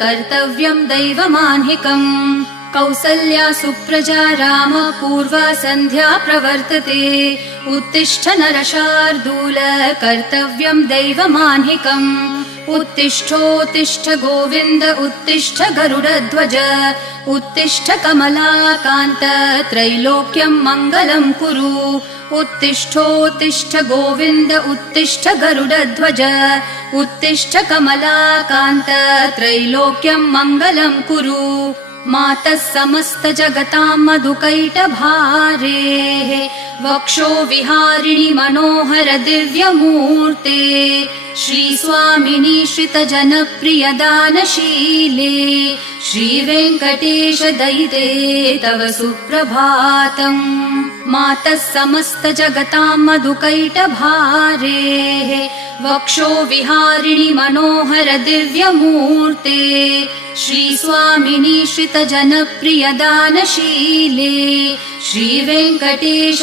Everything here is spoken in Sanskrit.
कर्तव्यम् दैवमाह्निकम् कौसल्या सुप्रजा राम पूर्वा सन्ध्या प्रवर्तते उत्तिष्ठ नरशार्दूल कर्तव्यम् दैवमाह्निकम् उत्तिष्ठोत्तिष्ठ गोविन्द उत्तिष्ठ गरुडध्वज उत्तिष्ठ कमलाकान्त त्रैलोक्यम् मङ्गलम् कुरु उत्तिष्ठोत्तिष्ठ गोविन्द उत्तिष्ठ गरुडध्वज उत्तिष्ठ कमलाकान्त त्रैलोक्यम् मङ्गलम् कुरु मातः समस्त जगताम् मधुकैटभारेः वक्षो विहारिणि मनोहर दिव्यमूर्ते श्रीस्वामिनि श्रितजनप्रिय दानशीले श्रीवेङ्कटेश दयिते तव सुप्रभातम् मातः समस्त जगताम् मधुकैटभारेः वक्षो विहारिणि मनोहर दिव्यमूर्ते श्रीस्वामिनि श्रितजनप्रिय दानशीले श्रीवेङ्कटेश